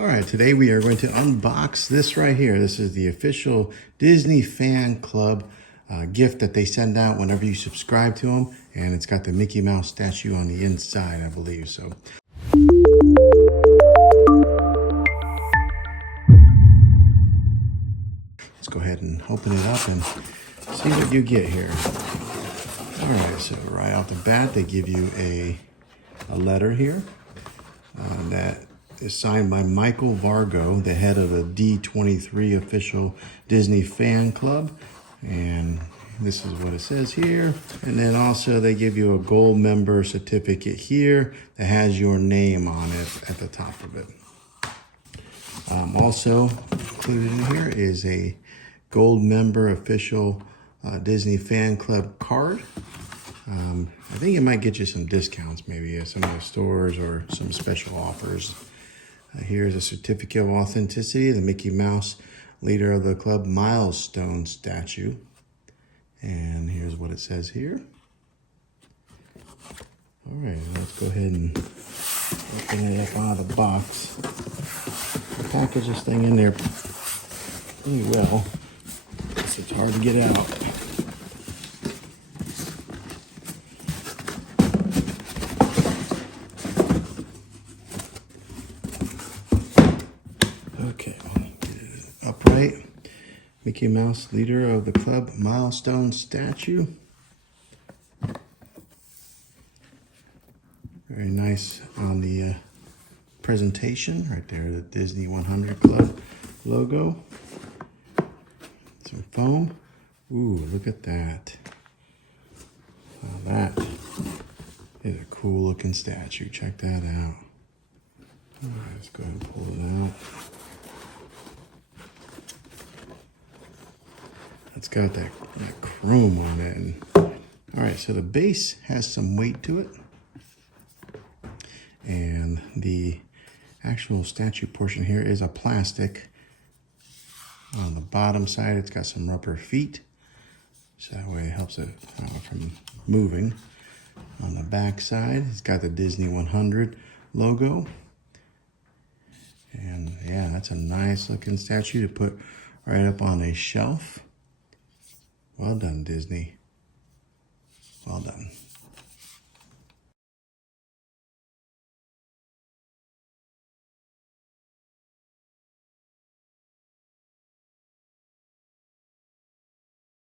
All right, today we are going to unbox this right here. This is the official Disney Fan Club gift that they send out whenever you subscribe to them. And it's got the Mickey Mouse statue on the inside, I believe. So let's go ahead and open it up and see what you get here. All right, so right off the bat, they give you a letter here that is signed by Michael Vargo, the head of the D23 official Disney Fan Club. And this is what it says here. And then also they give you a gold member certificate here that has your name on it at the top of it. Also included in here is a gold member official Disney Fan Club card. I think it might get you some discounts maybe at some of the stores or some special offers. Here's a certificate of authenticity, the Mickey Mouse leader of the club Milestone statue. And here's what it says here. All right, let's go ahead and open it up out of the box. I'll package this thing in there pretty well. It's hard to get out. Okay, get it upright. Mickey Mouse, leader of the club Milestone statue. Very nice on the presentation right there, the Disney 100 Club logo. Some foam. Ooh, look at that. Now that is a cool looking statue. Check that out. All right, let's go ahead and pull it out. It's got that chrome on it. And, all right, so the base has some weight to it. And the actual statue portion here is a plastic. On the bottom side, it's got some rubber feet. So that way it helps it from moving. On the back side, it's got the Disney 100 logo. And yeah, that's a nice looking statue to put right up on a shelf. Well done, Disney. Well done.